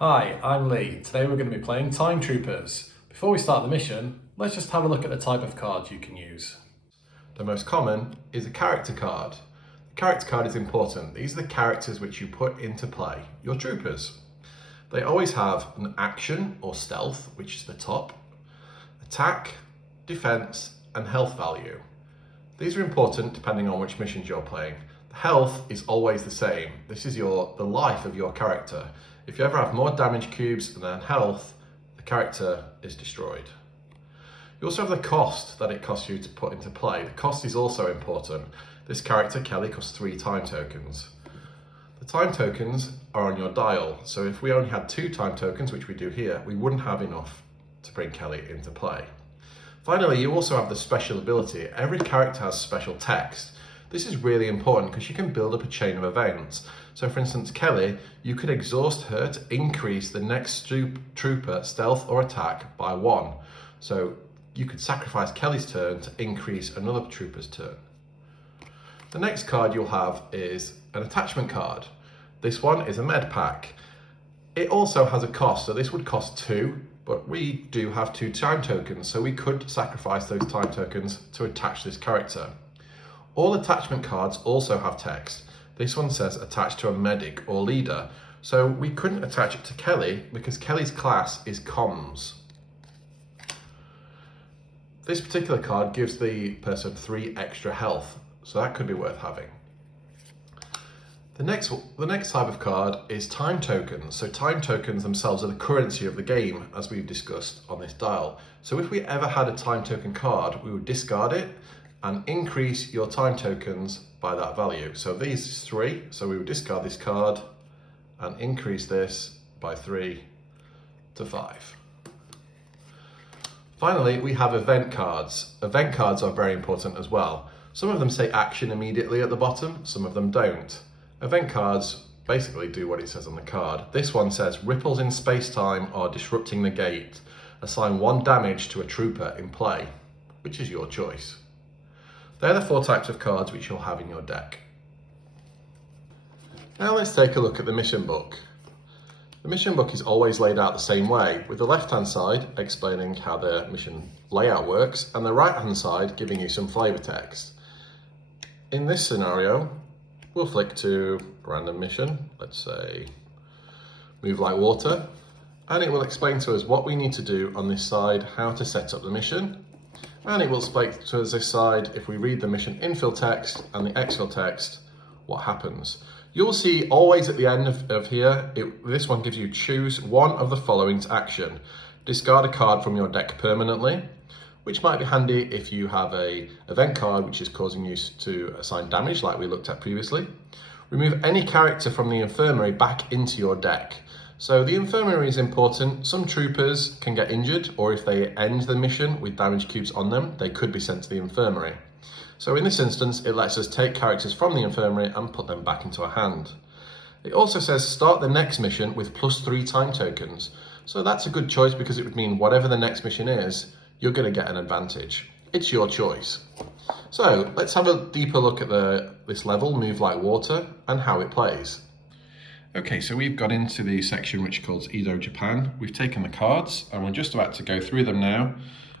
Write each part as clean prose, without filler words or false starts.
Hi, I'm Lee. Today we're going to be playing Time Troopers. Before we start the mission, let's just have a look at the type of cards you can use. The most common is a character card. The character card is important. These are the characters which you put into play, your troopers. They always have an action or stealth, which is the top, attack, defense, and health value. These are important depending on which missions you're playing. The health is always the same. This is the life of your character. If you ever have more damage cubes than health, the character is destroyed. You also have the cost that it costs you to put into play. The cost is also important. This character, Kelly, costs 3 time tokens. The time tokens are on your dial, so if we only had 2 time tokens, which we do here, we wouldn't have enough to bring Kelly into play. Finally, you also have the special ability. Every character has special text. This is really important because you can build up a chain of events. So for instance, Kelly, you could exhaust her to increase the next trooper stealth or attack by 1. So you could sacrifice Kelly's turn to increase another trooper's turn. The next card you'll have is an attachment card. This one is a med pack. It also has a cost, so this would cost 2, but we do have 2 time tokens, so we could sacrifice those time tokens to attach this character. All attachment cards also have text. This one says attached to a medic or leader, so we couldn't attach it to Kelly because Kelly's class is comms. This particular card gives the person 3 extra health, so that could be worth having. The next type of card is time tokens. So time tokens themselves are the currency of the game, as we've discussed on this dial. So if we ever had a time token card, we would discard it and increase your time tokens by that value. So these is 3, so we would discard this card and increase this by 3 to 5. Finally, we have event cards. Event cards are very important as well. Some of them say action immediately at the bottom, some of them don't. Event cards basically do what it says on the card. This one says ripples in space-time are disrupting the gate. Assign 1 damage to a trooper in play, which is your choice. They're the 4 types of cards which you'll have in your deck. Now let's take a look at the mission book. The mission book is always laid out the same way, with the left-hand side explaining how the mission layout works, and the right-hand side giving you some flavor text. In this scenario, we'll flick to random mission, let's say move like water, and it will explain to us what we need to do on this side, how to set up the mission, and it will explain to us this side, if we read the mission infill text and the exfil text, what happens. You'll see always at the end of here, this one gives you choose one of the following to action. Discard a card from your deck permanently, which might be handy if you have a event card which is causing you to assign damage like we looked at previously. Remove any character from the infirmary back into your deck. So the infirmary is important. Some troopers can get injured, or if they end the mission with damage cubes on them, they could be sent to the infirmary. So in this instance, it lets us take characters from the infirmary and put them back into our hand. It also says start the next mission with +3 time tokens. So that's a good choice because it would mean whatever the next mission is, you're going to get an advantage. It's your choice. So let's have a deeper look at this level, Move Like Water, and how it plays. Okay, so we've got into the section which is called Edo Japan. We've taken the cards and we're just about to go through them now.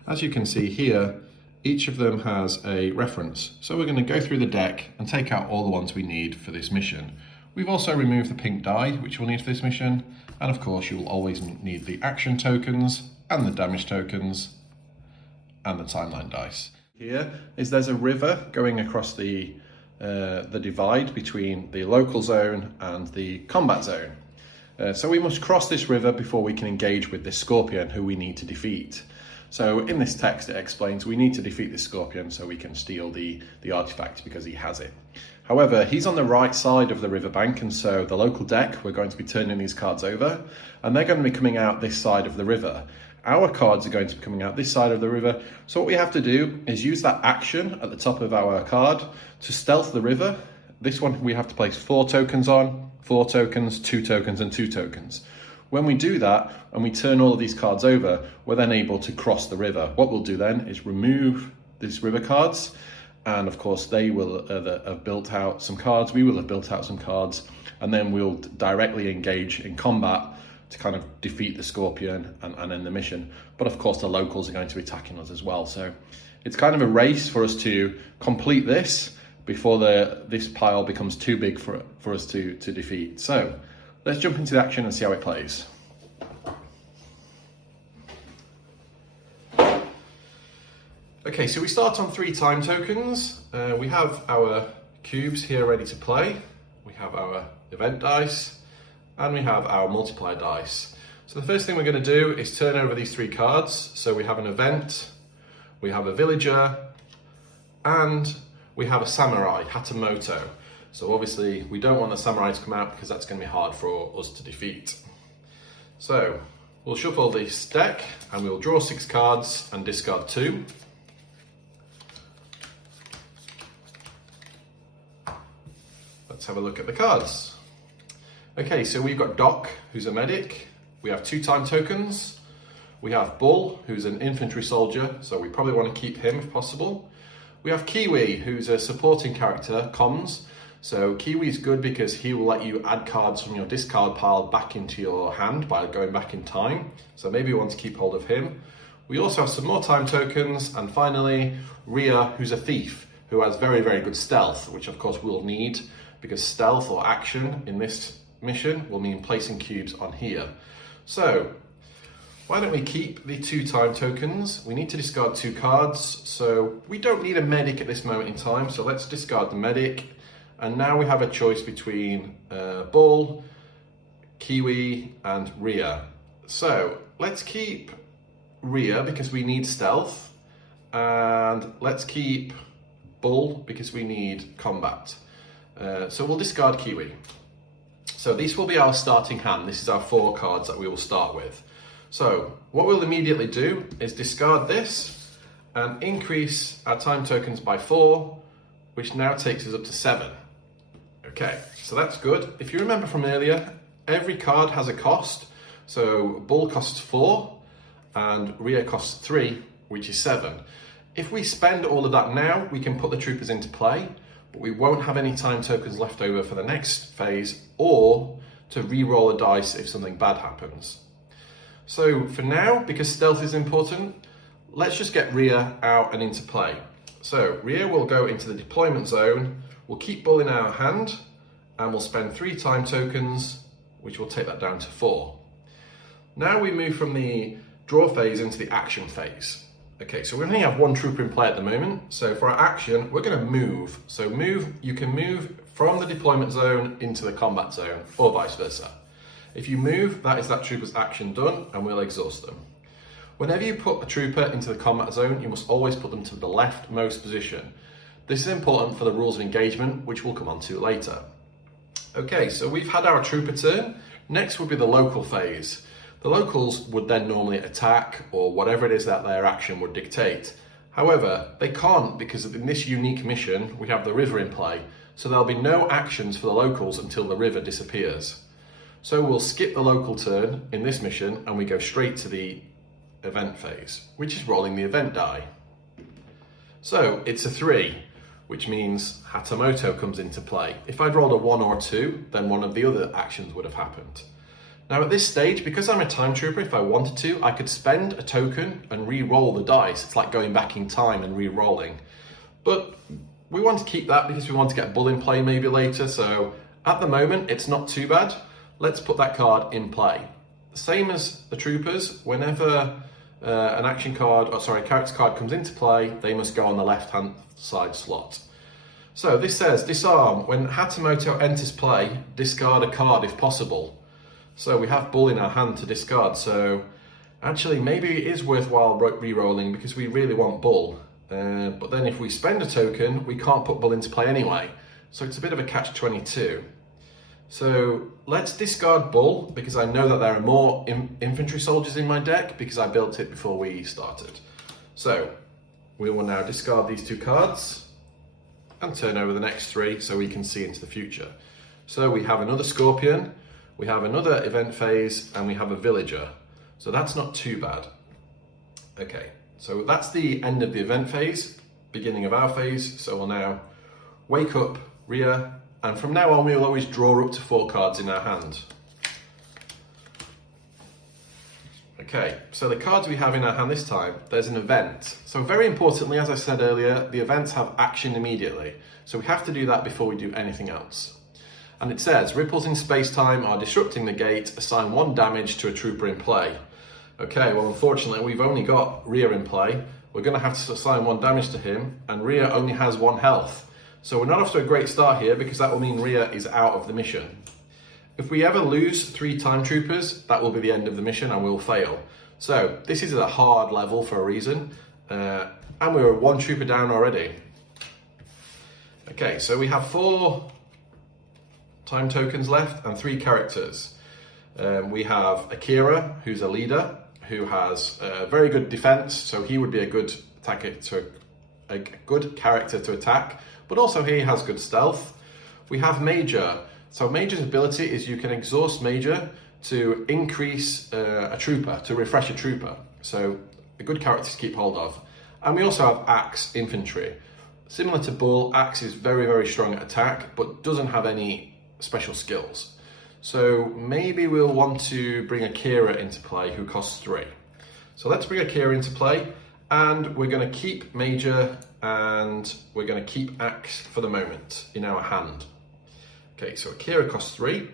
As you can see here, each of them has a reference. So we're going to go through the deck and take out all the ones we need for this mission. We've also removed the pink die, which we'll need for this mission. And of course, you will always need the action tokens and the damage tokens and the timeline dice. Here is there's a river going across the divide between the local zone and the combat zone. So we must cross this river before we can engage with this scorpion who we need to defeat. So in this text it explains we need to defeat this scorpion so we can steal the artifact because he has it. However, he's on the right side of the riverbank, and so the local deck, we're going to be turning these cards over and they're going to be coming out this side of the river. Our cards are going to be coming out this side of the river. So what we have to do is use that action at the top of our card to stealth the river. This one we have to place 4 tokens on, 4 tokens, 2 tokens and 2 tokens. When we do that and we turn all of these cards over, we're then able to cross the river. What we'll do then is remove these river cards, and of course they will have built out some cards, we will have built out some cards, and then we'll directly engage in combat to kind of defeat the Scorpion and end the mission. But of course the locals are going to be attacking us as well. So it's kind of a race for us to complete this before this pile becomes too big for us to defeat. So let's jump into the action and see how it plays. Okay, so we start on 3 time tokens. We have our cubes here ready to play. We have our event dice, and we have our multiplier dice. So the first thing we're going to do is turn over these 3 cards. So we have an event, we have a villager, and we have a samurai, Hatamoto. So obviously we don't want the samurai to come out because that's going to be hard for us to defeat. So we'll shuffle this deck and we'll draw 6 cards and discard 2. Let's have a look at the cards. Okay, so we've got Doc, who's a medic. We have 2 time tokens. We have Bull, who's an infantry soldier, so we probably want to keep him if possible. We have Kiwi, who's a supporting character, comms. So Kiwi's good because he will let you add cards from your discard pile back into your hand by going back in time. So maybe we want to keep hold of him. We also have some more time tokens. And finally, Ria, who's a thief, who has very, very good stealth, which of course we'll need because stealth or action in this mission will mean placing cubes on here. So why don't we keep the 2 time tokens? We need to discard 2 cards, so we don't need a medic at this moment in time, so let's discard the medic. And now we have a choice between Bull, Kiwi, and Ria. So let's keep Ria because we need stealth, and let's keep Bull because we need combat. So we'll discard Kiwi. So this will be our starting hand. This is our 4 cards that we will start with. So what we'll immediately do is discard this and increase our time tokens by 4, which now takes us up to 7. Okay, so that's good. If you remember from earlier, every card has a cost. So Bull costs 4 and Ria costs 3, which is 7. If we spend all of that now, we can put the troopers into play, but we won't have any time tokens left over for the next phase or to re-roll a dice if something bad happens. So for now, because stealth is important, let's just get Ria out and into play. So Ria will go into the deployment zone, we'll keep Bull in our hand, and we'll spend 3 time tokens, which will take that down to 4. Now we move from the draw phase into the action phase. Okay, so we only have 1 trooper in play at the moment. So for our action, we're going to move. So you can move from the deployment zone into the combat zone, or vice versa. If you move, that is that trooper's action done, and we'll exhaust them. Whenever you put a trooper into the combat zone, you must always put them to the leftmost position. This is important for the rules of engagement, which we'll come on to later. Okay, so we've had our trooper turn. Next would be the local phase. The locals would then normally attack or whatever it is that their action would dictate. However, they can't because in this unique mission, we have the river in play. So there'll be no actions for the locals until the river disappears. So we'll skip the local turn in this mission and we go straight to the event phase, which is rolling the event die. So it's a 3, which means Hatamoto comes into play. If I'd rolled a 1 or a 2, then one of the other actions would have happened. Now at this stage, because I'm a time trooper, if I wanted to, I could spend a token and re-roll the dice. It's like going back in time and re-rolling. But we want to keep that because we want to get Bull in play maybe later. So at the moment, it's not too bad. Let's put that card in play. Same as the troopers, whenever an action card, character card comes into play, they must go on the left-hand side slot. So this says, disarm. When Hatamoto enters play, discard a card if possible. So we have Bull in our hand to discard, so actually maybe it is worthwhile re-rolling because we really want Bull. But then if we spend a token, we can't put Bull into play anyway. So it's a bit of a catch-22. So let's discard Bull because I know that there are more infantry soldiers in my deck because I built it before we started. So we will now discard these 2 cards and turn over the next 3 so we can see into the future. So we have another Scorpion, we have another event phase, and we have a villager. So that's not too bad. Okay, so that's the end of the event phase, beginning of our phase. So we'll now wake up Ria, and from now on we'll always draw up to 4 cards in our hand. Okay, so the cards we have in our hand this time, there's an event. So very importantly, as I said earlier, the events have action immediately. So we have to do that before we do anything else. And it says, ripples in space-time are disrupting the gate, assign 1 damage to a trooper in play. Okay, well unfortunately we've only got Rhea in play. We're going to have to assign 1 damage to him, and Rhea only has 1 health. So we're not off to a great start here, because that will mean Rhea is out of the mission. If we ever lose 3 time troopers, that will be the end of the mission and we'll fail. So this is a hard level for a reason, and we're 1 trooper down already. Okay, so we have 4 time tokens left and 3 characters. We have Akira, who's a leader, who has very good defense, so he would be a good character to attack, but also he has good stealth. We have Major. So Major's ability is you can exhaust Major to increase a trooper, to refresh a trooper. So a good character to keep hold of. And we also have Axe Infantry. Similar to Bull, Axe is very, very strong at attack, but doesn't have any special skills. So maybe we'll want to bring Akira into play, who costs 3. So let's bring Akira into play, and we're going to keep Major, and we're going to keep Axe for the moment in our hand. Okay, so Akira costs 3.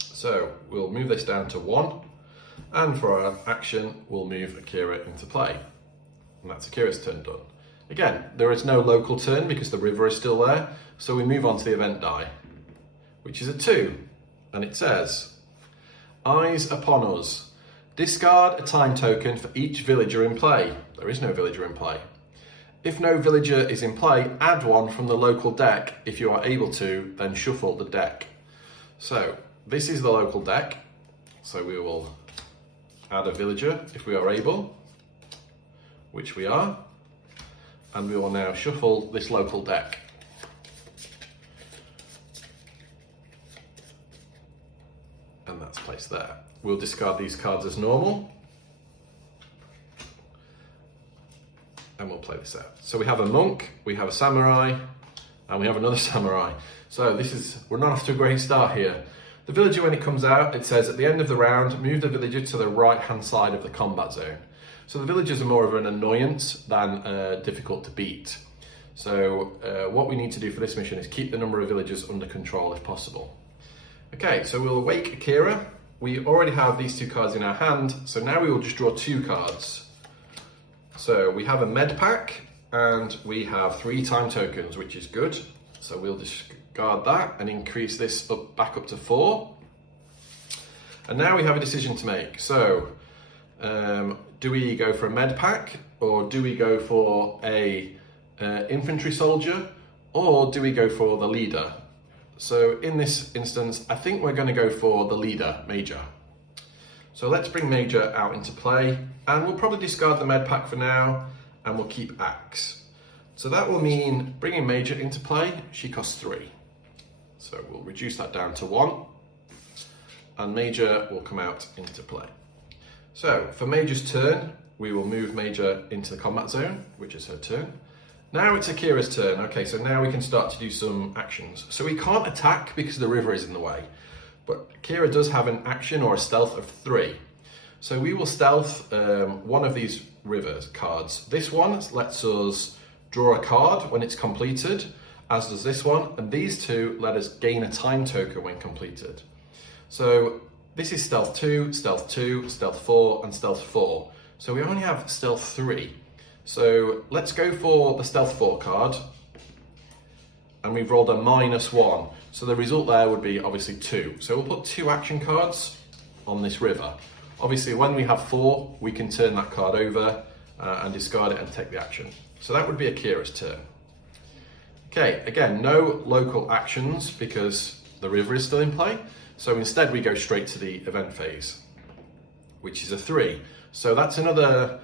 So we'll move this down to 1, and for our action, we'll move Akira into play. And that's Akira's turn done. Again, there is no local turn because the river is still there, so we move on to the event die, which is a 2. And it says, Eyes upon us. Discard a time token for each villager in play. There is no villager in play. If no villager is in play, add 1 from the local deck. If you are able to, then shuffle the deck. So this is the local deck. So we will add a villager if we are able, which we are. And we will now shuffle this local deck. And that's placed there. We'll discard these cards as normal. And we'll play this out. So we have a monk, we have a samurai, and we have another samurai. So we're not off to a great start here. The villager, when it comes out, it says at the end of the round, move the villager to the right-hand side of the combat zone. So the villagers are more of an annoyance than difficult to beat. So what we need to do for this mission is keep the number of villagers under control if possible. Okay, so we'll awake Akira. We already have these 2 cards in our hand, so now we will just draw 2 cards. So we have a med pack, and we have 3 time tokens, which is good. So we'll discard that and increase this back up to 4. And now we have a decision to make. So do we go for a med pack, or do we go for a infantry soldier, or do we go for the leader? So in this instance, I think we're going to go for the leader, Major. So let's bring Major out into play, and we'll probably discard the med pack for now, and we'll keep Axe. So that will mean bringing Major into play, she costs 3. So we'll reduce that down to 1, and Major will come out into play. So for Major's turn, we will move Major into the combat zone, which is her turn. Now it's Akira's turn. Okay, so now we can start to do some actions. So we can't attack because the river is in the way, but Akira does have an action or a stealth of 3. So we will stealth one of these rivers cards. This one lets us draw a card when it's completed, as does this one, and these 2 let us gain a time token when completed. So this is stealth 2, stealth 2, stealth 4, and stealth 4. So we only have stealth 3. So let's go for the stealth 4 card, and we've rolled a -1. So the result there would be obviously 2. So we'll put 2 action cards on this river. Obviously when we have 4, we can turn that card over and discard it and take the action. So that would be Akira's turn. Okay, again, no local actions because the river is still in play. So instead we go straight to the event phase, which is a 3. So that's another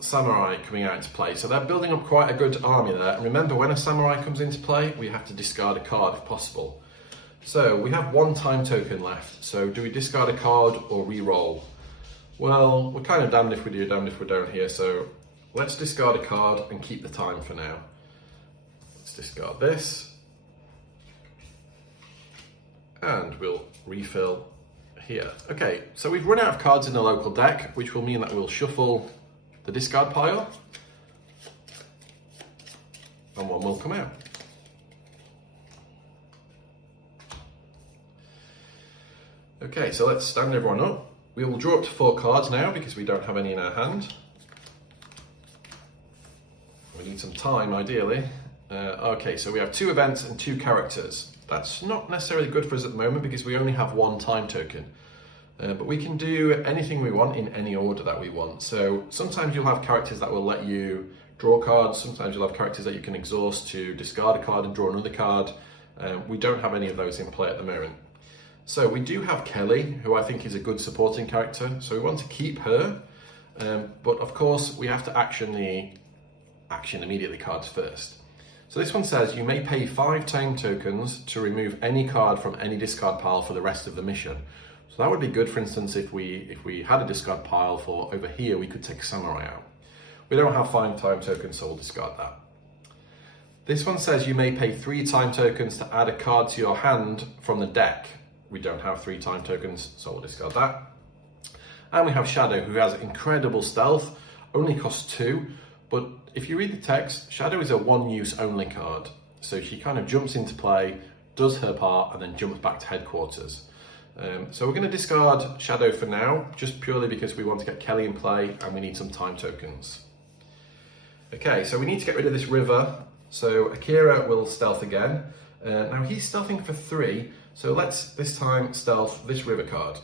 samurai coming out into play. So they're building up quite a good army there. And remember, when a samurai comes into play, we have to discard a card if possible. So we have 1 time token left. So do we discard a card or re-roll? Well, we're kind of damned if we do, damned if we don't here. So let's discard a card and keep the time for now. Let's discard this. And we'll refill here. Okay, so we've run out of cards in the local deck, which will mean that we'll shuffle the discard pile and one will come out. Okay, so let's stand everyone up. We will draw up to 4 cards now because we don't have any in our hand. We need some time, ideally. Okay, so we have 2 events and 2 characters. That's not necessarily good for us at the moment because we only have 1 time token. But we can do anything we want in any order that we want. So sometimes you'll have characters that will let you draw cards. Sometimes you'll have characters that you can exhaust to discard a card and draw another card. We don't have any of those in play at the moment. So we do have Kelly, who I think is a good supporting character. So we want to keep her. But of course, we have to action the action immediately cards first. So this one says you may pay 5 time tokens to remove any card from any discard pile for the rest of the mission. So that would be good, for instance, if we had a discard pile for over here, we could take Samurai out. We don't have 5 time tokens, so we'll discard that. This one says you may pay 3 time tokens to add a card to your hand from the deck. We don't have 3 time tokens, so we'll discard that. And we have Shadow, who has incredible stealth, only costs 2, but if you read the text, Shadow is a 1-use only card. So she kind of jumps into play, does her part, and then jumps back to headquarters. So we're going to discard Shadow for now, just purely because we want to get Kelly in play and we need some time tokens. Okay, so we need to get rid of this river. So Akira will stealth again. Now he's stealthing for 3, so let's this time stealth this river card.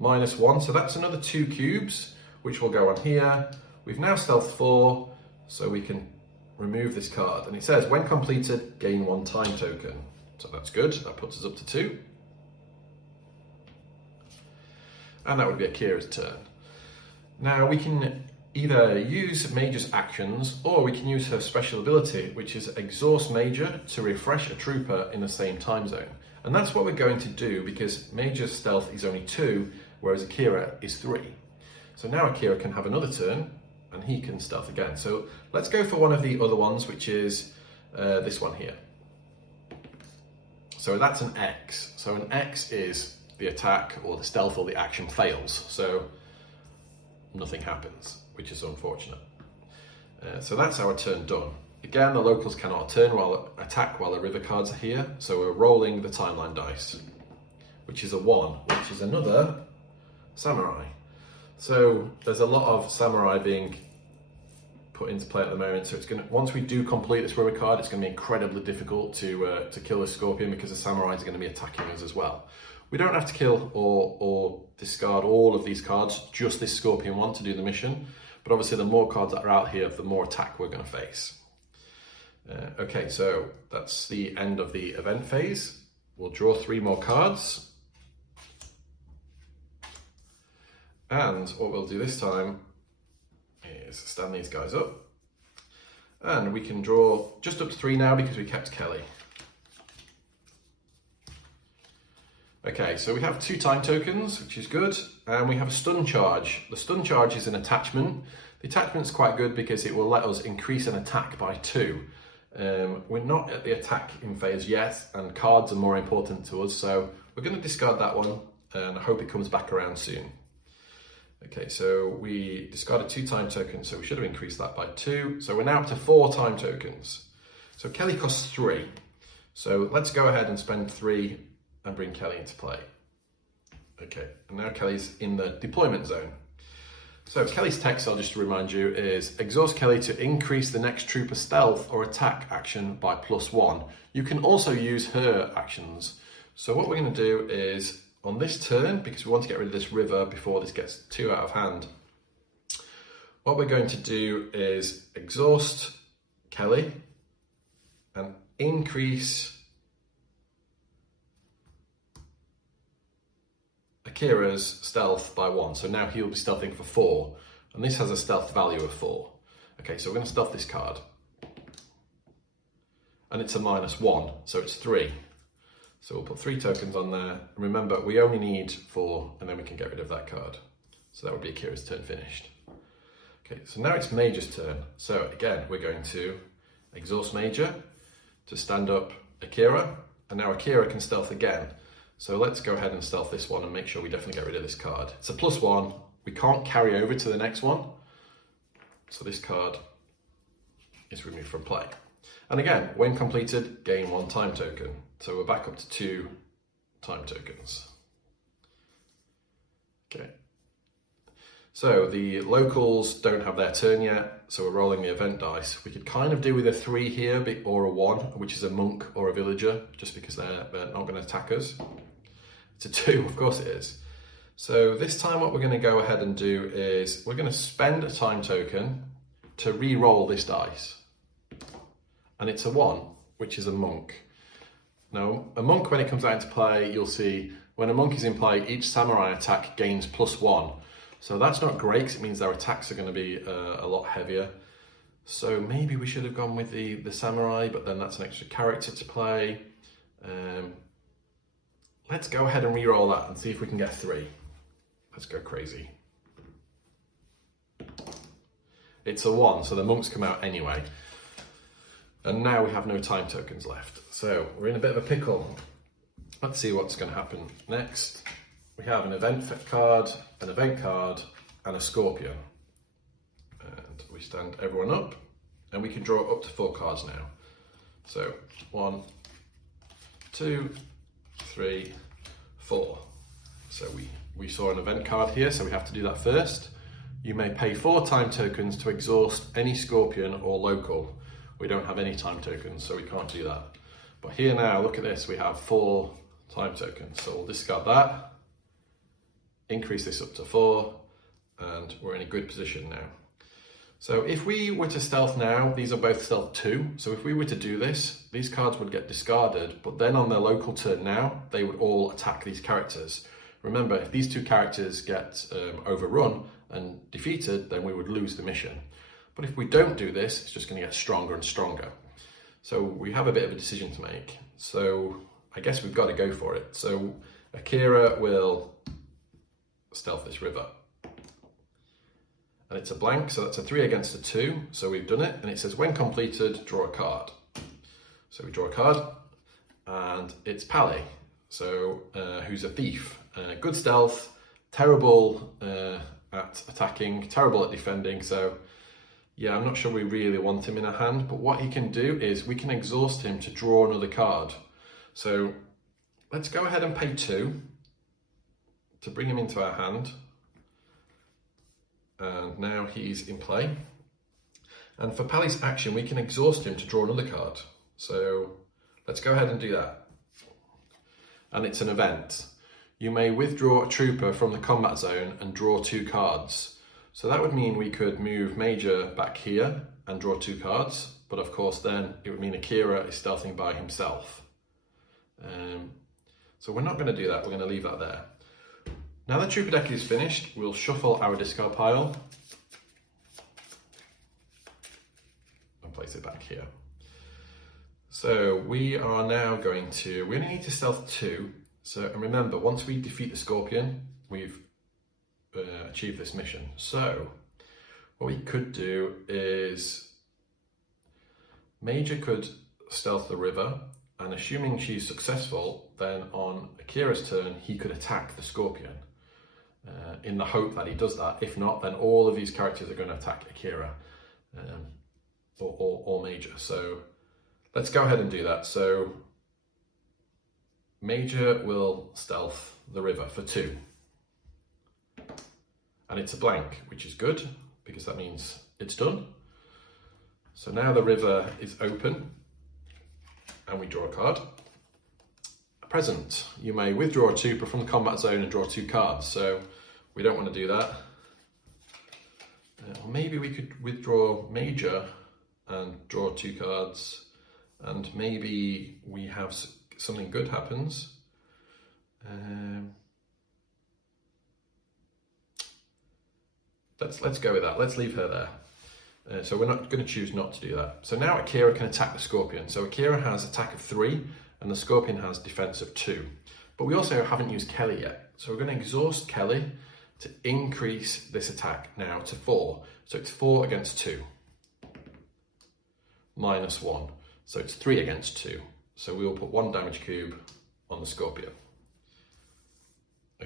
-1, so that's another 2 cubes, which will go on here. We've now stealthed 4, so we can remove this card. And it says, when completed, gain 1 time token. So that's good, that puts us up to 2. And that would be Akira's turn. Now we can either use Major's actions, or we can use her special ability, which is Exhaust Major to refresh a trooper in the same time zone. And that's what we're going to do because Major's stealth is only 2, whereas Akira is 3. So now Akira can have another turn, and he can stealth again. So let's go for one of the other ones, which is this one here. So that's an X. So an X is the attack or the stealth or the action fails. So nothing happens, which is unfortunate. So that's our turn done. Again, the locals cannot attack while the river cards are here. So we're rolling the timeline dice, which is a 1, which is another Samurai. So there's a lot of Samurai being put into play at the moment. So it's going to, once we do complete this river card, it's going to be incredibly difficult to kill the Scorpion because the Samurai is going to be attacking us as well. We don't have to kill or discard all of these cards, just this Scorpion one to do the mission. But obviously the more cards that are out here, the more attack we're going to face. Okay, so that's the end of the event phase. We'll draw 3 more cards. And what we'll do this time is stand these guys up. And we can draw just up to 3 now because we kept Kelly. Okay, so we have 2 time tokens, which is good. And we have a stun charge. The stun charge is an attachment. The attachment's quite good because it will let us increase an attack by 2. We're not at the attacking phase yet, and cards are more important to us, so we're going to discard that one, and I hope it comes back around soon. Okay, so we discarded 2 time tokens, so we should have increased that by 2. So we're now up to 4 time tokens. So Kelly costs 3. So let's go ahead and spend 3 and bring Kelly into play. Okay, and now Kelly's in the deployment zone. So Kelly's text, I'll just remind you, is exhaust Kelly to increase the next trooper stealth or attack action by +1. You can also use her actions. So what we're going to do is, on this turn, because we want to get rid of this river before this gets too out of hand, what we're going to do is exhaust Kelly and increase Akira's stealth by 1. So now he'll be stealthing for 4, and this has a stealth value of 4. Okay, so we're going to stealth this card, and it's a -1, so it's 3. So we'll put 3 tokens on there. And remember, we only need 4, and then we can get rid of that card. So that would be Akira's turn finished. Okay, so now it's Major's turn. So again, we're going to exhaust Major to stand up Akira, and now Akira can stealth again. So let's go ahead and stealth this one and make sure we definitely get rid of this card. It's a +1. We can't carry over to the next one. So this card is removed from play. And again, when completed, gain 1 time token. So we're back up to 2 time tokens. Okay. So the locals don't have their turn yet, so we're rolling the event dice. We could kind of do with a 3 here, or a 1, which is a monk or a villager, just because they're not going to attack us. It's a 2, of course it is. So this time what we're going to go ahead and do is we're going to spend a time token to re-roll this dice. And it's a 1, which is a monk. Now, a monk, when it comes out into play, you'll see when a monk is in play, each samurai attack gains +1. So that's not great, because it means their attacks are going to be a lot heavier. So maybe we should have gone with the samurai, but then that's an extra character to play. Let's go ahead and re-roll that and see if we can get 3. Let's go crazy. It's a 1, so the monks come out anyway. And now we have no time tokens left. So we're in a bit of a pickle. Let's see what's going to happen next. We have an event card, and a scorpion. And we stand everyone up, and we can draw up to 4 cards now. So 1, 2, 3, 4. So we saw an event card here, so we have to do that first. You may pay 4 time tokens to exhaust any scorpion or local. We don't have any time tokens, so we can't do that. But here now, look at this, we have 4 time tokens. So we'll discard that, increase this up to 4, and we're in a good position now. So if we were to stealth now, these are both stealth 2. So if we were to do this, these cards would get discarded, but then on their local turn now, they would all attack these characters. Remember, if these 2 characters get overrun and defeated, then we would lose the mission. But if we don't do this, it's just going to get stronger and stronger. So we have a bit of a decision to make. So I guess we've got to go for it. So Akira will stealth this river. And it's a blank, so that's a 3 against a 2. So we've done it, and it says when completed, draw a card. So we draw a card, and it's Pally, so who's a thief. Good stealth, terrible at attacking, terrible at defending. So yeah, I'm not sure we really want him in our hand, but what he can do is we can exhaust him to draw another card. So let's go ahead and pay 2 to bring him into our hand. And now he's in play. And for Pally's action, we can exhaust him to draw another card. So let's go ahead and do that. And it's an event. You may withdraw a trooper from the combat zone and draw 2 cards. So that would mean we could move Major back here and draw 2 cards. But of course then it would mean Akira is stealthing by himself. So we're not going to do that, we're going to leave that there. Now that trooper deck is finished, we'll shuffle our discard pile and place it back here. So we are now we only need to stealth 2. So, and remember, once we defeat the scorpion, we've achieved this mission. So what we could do is Major could stealth the river, and assuming she's successful, then on Akira's turn, he could attack the scorpion. In the hope that he does that. If not, then all of these characters are going to attack Akira or Major. So let's go ahead and do that. So Major will stealth the river for 2. And it's a blank, which is good because that means it's done. So now the river is open and we draw a card. A present. You may withdraw a trooper from the combat zone and draw 2 cards. So we don't want to do that. Or maybe we could withdraw Major and draw 2 cards, and maybe we have something good happens. Let's go with that. Let's leave her there. So we're not going to choose not to do that. So now Akira can attack the scorpion. So Akira has attack of 3 and the scorpion has defense of 2. But we also haven't used Kelly yet. So we're going to exhaust Kelly to increase this attack now to 4. So it's 4 against 2. Minus 1. So it's 3 against 2. So we will put 1 damage cube on the scorpion.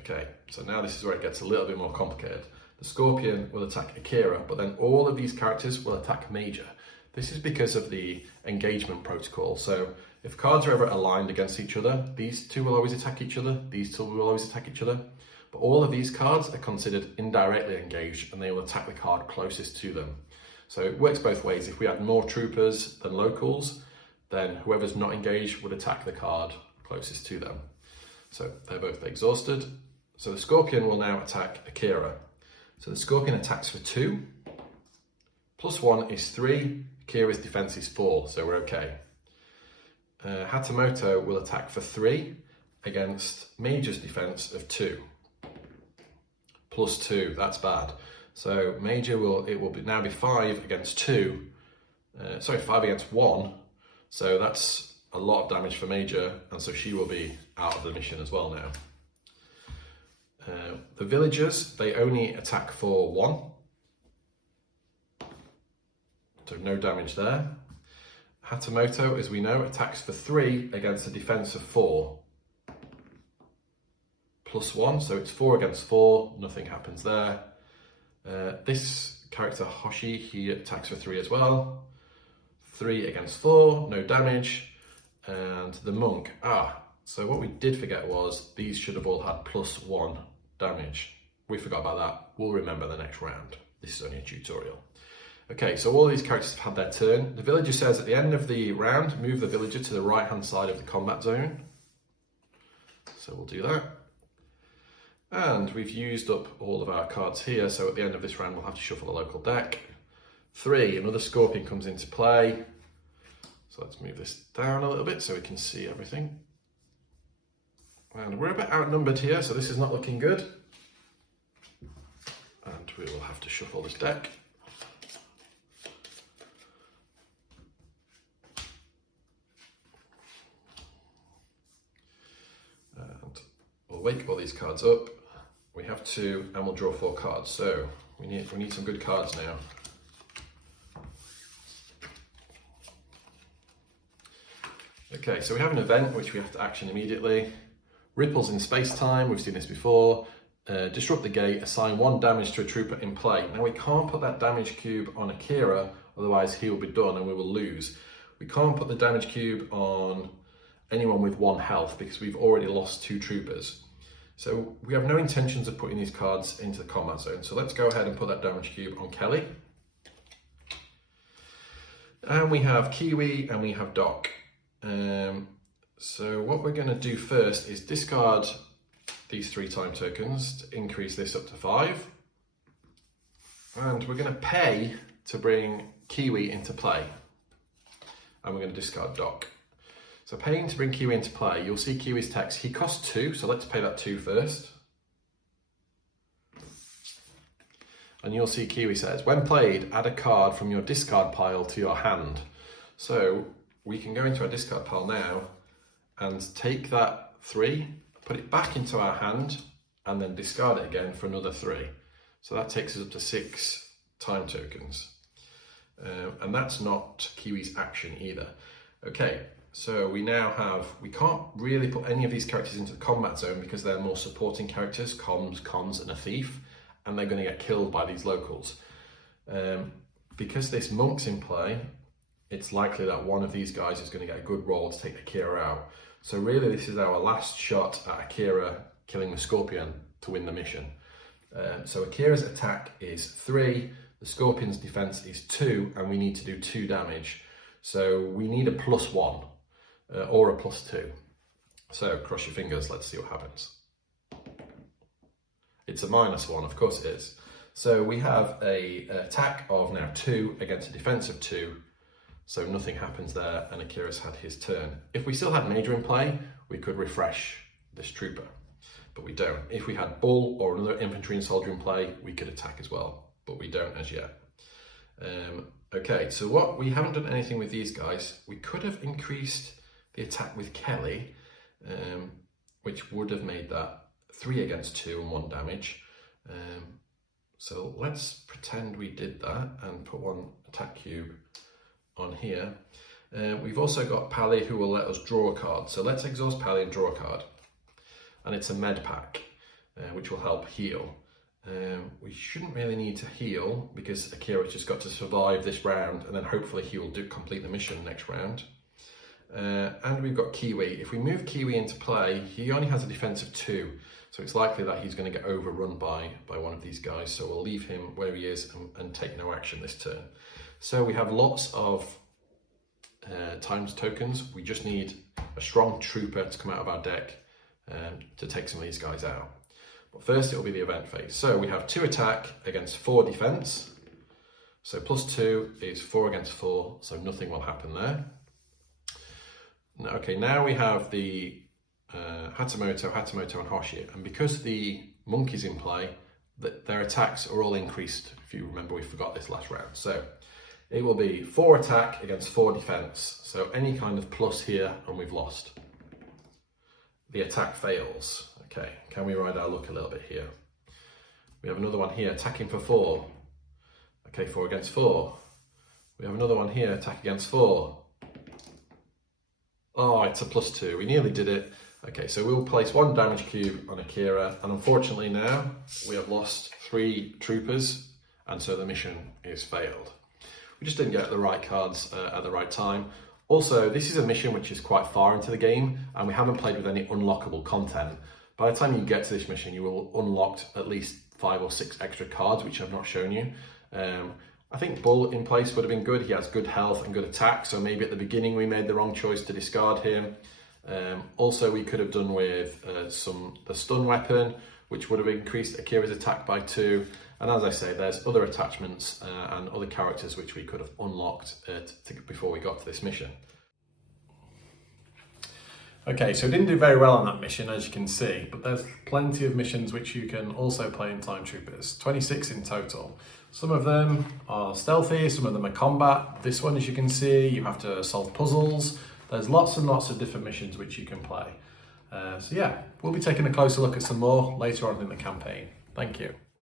Okay, so now this is where it gets a little bit more complicated. The Scorpion will attack Akira, but then all of these characters will attack Major. This is because of the engagement protocol. So if cards are ever aligned against each other, these two will always attack each other, these two will always attack each other. But all of these cards are considered indirectly engaged and they will attack the card closest to them. So it works both ways. If we had more troopers than locals, then whoever's not engaged would attack the card closest to them. So they're both exhausted. So the Scorpion will now attack Akira. So the Scorpion attacks for 2. +1 is 3. Akira's defense is 4, so we're okay. Hatamoto will attack for 3 against Major's defense of 2. +2, that's bad. So Major will now be 5 against 2. 5 against 1. So that's a lot of damage for Major, and so she will be out of the mission as well now. The villagers, they only attack for 1. So no damage there. Hatamoto, as we know, attacks for 3 against a defense of 4. +1, so it's 4 against 4, nothing happens there. This character, Hoshi, he attacks for 3 as well. 3 against 4, no damage. And the monk, so what we did forget was these should have all had +1 damage. We forgot about that. We'll remember the next round. This is only a tutorial. Okay, so all these characters have had their turn. The villager says at the end of the round, move the villager to the right-hand side of the combat zone. So we'll do that. And we've used up all of our cards here, so at the end of this round we'll have to shuffle the local deck. 3, another Scorpion comes into play. So let's move this down a little bit so we can see everything. And we're a bit outnumbered here, so this is not looking good. And we will have to shuffle this deck. And we'll wake all these cards up. We have to, and we'll draw 4 cards. So we need some good cards now. Okay, so we have an event which we have to action immediately. Ripples in space-time, we've seen this before. Disrupt the gate, assign 1 damage to a trooper in play. Now we can't put that damage cube on Akira, otherwise he will be done and we will lose. We can't put the damage cube on anyone with 1 health because we've already lost 2 troopers. So we have no intentions of putting these cards into the combat zone. So let's go ahead and put that damage cube on Kelly. And we have Kiwi and we have Doc. So what we're going to do first is discard these 3 time tokens to increase this up to 5. And we're going to pay to bring Kiwi into play. And we're going to discard Doc. So paying to bring Kiwi into play, you'll see Kiwi's text. He costs 2, so let's pay that 2 first. And you'll see Kiwi says, when played, add a card from your discard pile to your hand. So we can go into our discard pile now and take that 3, put it back into our hand, and then discard it again for another 3. So that takes us up to 6 time tokens. And that's not Kiwi's action either. Okay, so we can't really put any of these characters into the combat zone because they're more supporting characters, comms, cons, and a thief, and they're going to get killed by these locals. Because this monk's in play, it's likely that one of these guys is going to get a good roll to take Akira out. So really this is our last shot at Akira killing the Scorpion to win the mission. So Akira's attack is 3, the Scorpion's defense is 2, and we need to do 2 damage. So we need a +1 or a +2. So cross your fingers, let's see what happens. It's a -1, of course it is. So we have an attack of now 2 against a defense of 2. So nothing happens there, and Akira's had his turn. If we still had Major in play, we could refresh this trooper, but we don't. If we had Bull or another infantry and soldier in play, we could attack as well, but we don't as yet. Okay, so we haven't done anything with these guys. We could have increased the attack with Kelly, which would have made that 3 against 2 and 1 damage. So let's pretend we did that and put 1 attack cube on here. We've also got Pally who will let us draw a card. So let's exhaust Pally and draw a card. And it's a med pack. which will help heal. We shouldn't really need to heal because Akira's just got to survive this round, and then hopefully he will complete the mission next round. And we've got Kiwi. If we move Kiwi into play, he only has a defense of 2, so it's likely that he's going to get overrun by one of these guys, so we'll leave him where he is and take no action this turn. So we have lots of times tokens. We just need a strong trooper to come out of our deck to take some of these guys out. But first it will be the event phase. So we have 2 attack against 4 defense. So +2 is 4 against 4, so nothing will happen there. Okay, now we have the Hatamoto and Hoshi, and because the monkey's in play, their attacks are all increased. If you remember, we forgot this last round. So it will be 4 attack against 4 defense. So any kind of plus here and we've lost. The attack fails. Okay, can we ride our luck a little bit here? We have another one here, attacking for 4. Okay, 4 against 4. We have another one here, attack against 4. Oh, it's a +2. We nearly did it. Okay, so we'll place 1 damage cube on Akira, and unfortunately now we have lost 3 troopers, and so the mission is failed. We just didn't get the right cards at the right time. Also, this is a mission which is quite far into the game, and we haven't played with any unlockable content. By the time you get to this mission, you will unlock at least 5 or 6 extra cards, which I've not shown you. I think Bull in place would have been good. He has good health and good attack, so maybe at the beginning we made the wrong choice to discard him. Also, we could have done with the stun weapon, which would have increased Akira's attack by 2. And as I say, there's other attachments and other characters which we could have unlocked before we got to this mission. Okay, so we didn't do very well on that mission, as you can see, but there's plenty of missions which you can also play in Time Troopers, 26 in total. Some of them are stealthy, some of them are combat. This one, as you can see, you have to solve puzzles. There's lots and lots of different missions which you can play. So yeah, we'll be taking a closer look at some more later on in the campaign. Thank you.